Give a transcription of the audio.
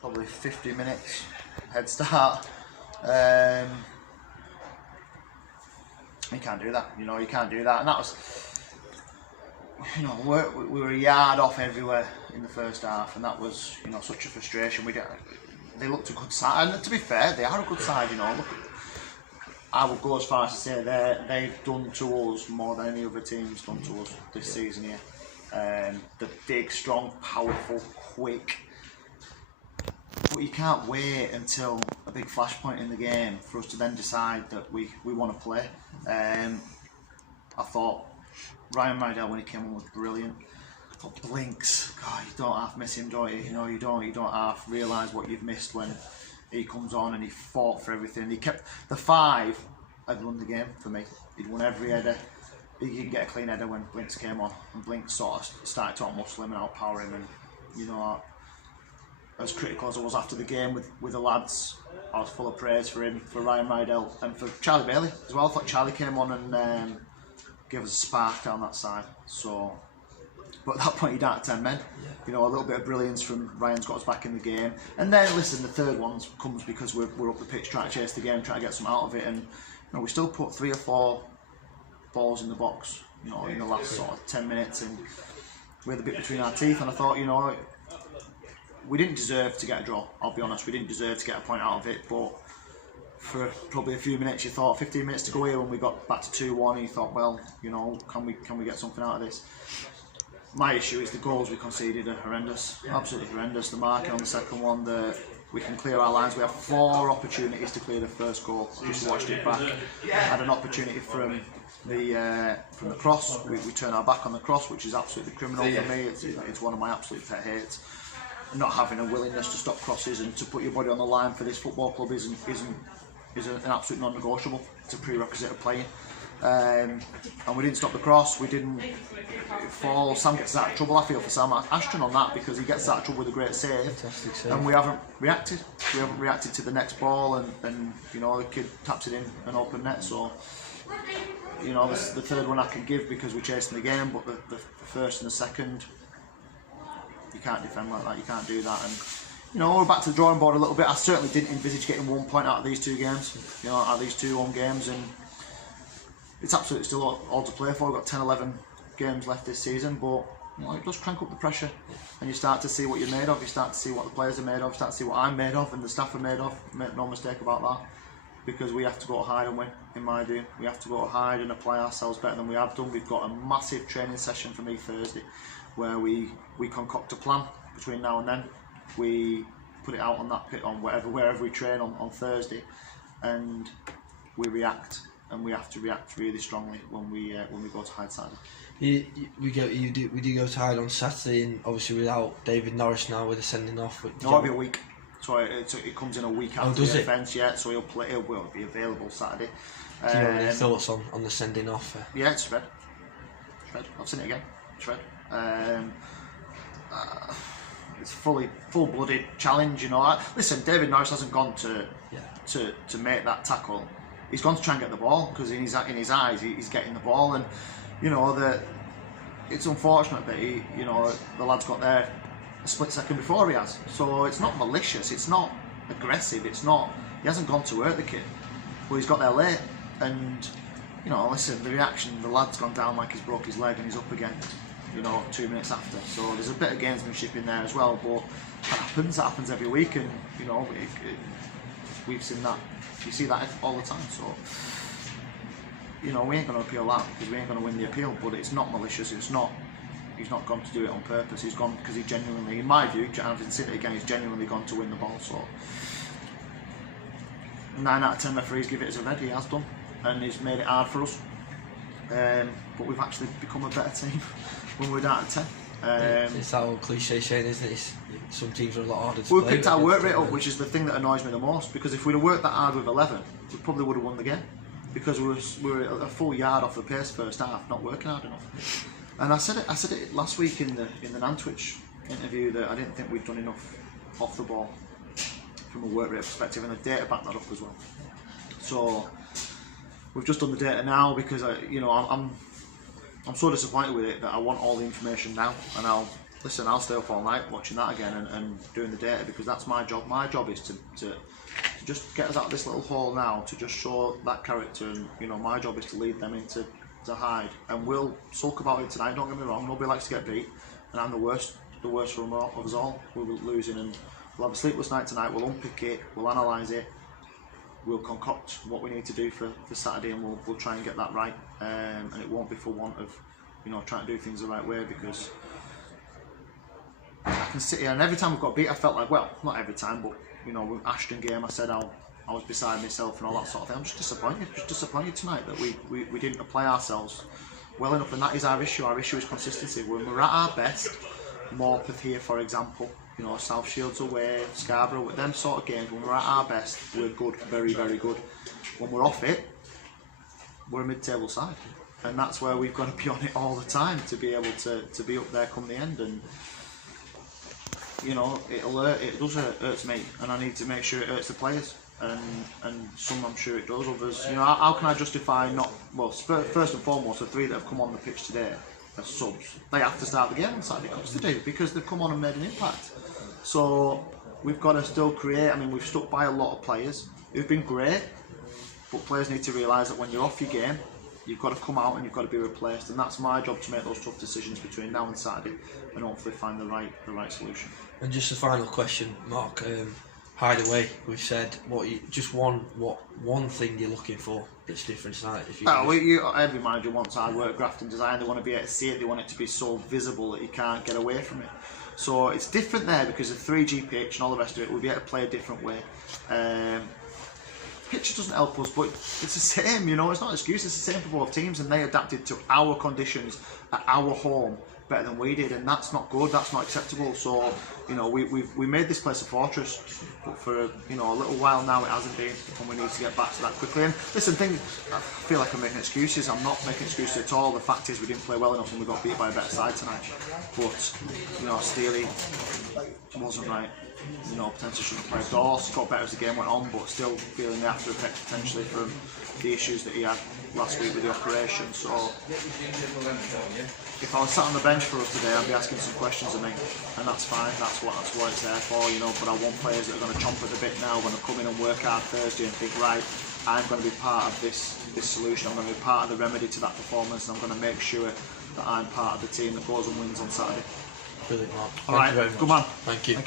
probably 50 minutes head start. You can't do that, you can't do that. And that was, we were a yard off everywhere in the first half, and that was, such a frustration. They looked a good side, and to be fair, they are a good side, Look, I would go as far as to say they've done to us more than any other team's done to us this season here. The big, strong, powerful, quick. But you can't wait until a big flashpoint in the game for us to then decide that we want to play. I thought Ryan Rydell, when he came on, was brilliant. But Blinks, God, you don't half miss him, don't you? You don't half realise what you've missed when he comes on, and he fought for everything. He kept the 5 had won the game for me. He'd won every header. He didn't get a clean header when Blinks came on, and Blinks sort of started to outmuscle him and outpower him. And as critical as I was after the game with the lads, I was full of praise for him, for Ryan Rydell, and for Charlie Bailey as well. I thought Charlie came on and gave us a spark down that side. So, but at that point, you're down to 10 men. A little bit of brilliance from Ryan's got us back in the game. And then, listen, the third one comes because we're up the pitch trying to chase the game, trying to get some out of it. And we still put 3 or 4 balls in the box, in the last sort of 10 minutes, and we had a bit between our teeth. And I thought, we didn't deserve to get a draw. I'll be honest, we didn't deserve to get a point out of it. But for probably a few minutes, you thought 15 minutes to go here when we got back to 2-1. You thought, well, can we get something out of this? My issue is the goals we conceded are horrendous, absolutely horrendous. The marking on the second one, we can clear our lines. We have 4 opportunities to clear the first goal. Just watched it back. Had an opportunity from the cross. We turn our back on the cross, which is absolutely criminal for me. It's one of my absolute pet hates. Not having a willingness to stop crosses and to put your body on the line for this football club is an absolute non-negotiable. It's a prerequisite of playing. And we didn't stop the cross. We didn't fall. Sam gets out of trouble. I feel for Sam Ashton on that, because he gets out of trouble with a great save. And we haven't reacted. We haven't reacted to the next ball, and the kid taps it in an open net. So the third one I can give because we're chasing the game, but the first and the second, you can't defend like that. You can't do that. And we're back to the drawing board a little bit. I certainly didn't envisage getting 1 point out of these 2 games. Out of these 2 home games, and it's absolutely still all to play for. We've got 10, 11 games left this season, but it does crank up the pressure, and you start to see what you're made of. You start to see what the players are made of. You start to see what I'm made of, and the staff are made of. Make no mistake about that, because we have to go to hide and win. In my view, we have to go to hide and apply ourselves better than we have done. We've got a massive training session for me Thursday, where we concoct a plan between now and then. We put it out on that pit on wherever we train on Thursday, and we react. And we have to react really strongly when we go to hide Saturday. We do go to hide on Saturday, and obviously without David Norris now with the sending off. No, it'll be a week. So it comes in a week after the offence, yeah. So he'll be available Saturday. Do you have any thoughts on the sending off? Yeah, it's red. I've seen it again. It's red. It's full-blooded challenge. Listen, David Norris hasn't gone to make that tackle. He's gone to try and get the ball, because in his eyes he's getting the ball, and it's unfortunate that the lad's got there a split second before he has. So it's not malicious, it's not aggressive, he hasn't gone to hurt the kid, but he's got there late. And listen, the reaction, the lad's gone down like he's broke his leg and he's up again 2 minutes after. So there's a bit of gamesmanship in there as well, but that happens every week, and we've seen that. You see that all the time. So we ain't going to appeal that, because we ain't going to win the appeal. But it's not malicious. He's not gone to do it on purpose. He's gone because he genuinely, in my view, and I've seen it again, he's genuinely gone to win the ball. So 9 out of 10 referees give it as a red. He has done, and he's made it hard for us. But we've actually become a better team when we're down to 10. It's that old cliche saying, isn't it? Some teams are a lot harder to play. We picked our work rate up, which is the thing that annoys me the most, because if we'd have worked that hard with 11, we probably would have won the game, because we were a full yard off the pace first half, not working hard enough. And I said it last week in the Nantwich interview, that I didn't think we'd done enough off the ball from a work rate perspective, and the data backed that up as well. So we've just done the data now, because I'm so disappointed with it that I want all the information now, and I'll listen, I'll stay up all night watching that again and doing the data, because that's my job. My job is to just get us out of this little hole now, to just show that character, and you know, my job is to lead them into hide. And we'll sulk about it tonight, don't get me wrong, nobody likes to get beat, and I'm the worst from of us all. We're losing, and we'll have a sleepless night tonight. We'll unpick it, we'll analyse it, we'll concoct what we need to do for Saturday, and we'll try and get that right, and it won't be for want of, you know, trying to do things the right way, because I can sit here and every time we've got beat I felt like, well, not every time, but you know, with Ashton game I said I was beside myself and all that sort of thing. I'm just disappointed tonight that we didn't apply ourselves well enough, and that is our issue. Our issue is consistency. When we're at our best, Morpeth here for example, you know, South Shields away, Scarborough, with them sort of games, when we're at our best, we're good, very, very good. When we're off it, we're a mid-table side, and that's where we've got to be on it all the time to be able to be up there come the end. And you know, it does hurt me, and I need to make sure it hurts the players, and some I'm sure it does, others, you know, how can I justify not, well, first and foremost, the three that have come on the pitch today as subs, they have to start the game on Saturday, comes to do, because they've come on and made an impact. So we've got to still create. I mean, we've stuck by a lot of players who've been great, but players need to realise that when you're off your game, you've got to come out and you've got to be replaced, and that's my job, to make those tough decisions between now and Saturday, and hopefully find the right solution. And just a final question, Mark. Hideaway, we've said just one thing you're looking for that's different tonight. If every manager wants hard work, graft and design. They want to be able to see it. They want it to be so visible that you can't get away from it. So it's different there because of 3G pitch and all the rest of it. We'll be able to play a different way. Pitch doesn't help us, but it's the same. You know, it's not an excuse. It's the same for both teams, and they adapted to our conditions at our home better than we did, and that's not good. That's not acceptable. So, you know, we made this place a fortress, but for you know a little while now it hasn't been, and we need to get back to that quickly. And listen, I feel like I'm making excuses. I'm not making excuses at all. The fact is we didn't play well enough, and we got beat by a better side tonight. But you know, Steely wasn't right. You know, potentially shouldn't have played. Dorse got better as the game went on, but still feeling the after effect potentially from the issues that he had last week with the operation. So if I was sat on the bench for us today, I'd be asking some questions of me, and that's fine. That's what it's there for, you know. But I want players that are going to chomp at the bit now, going to come in and work hard Thursday and think, right, I'm going to be part of this solution. I'm going to be part of the remedy to that performance, and I'm going to make sure that I'm part of the team that goes and wins on Saturday. Brilliant, Mark. All right, good man. Thank you.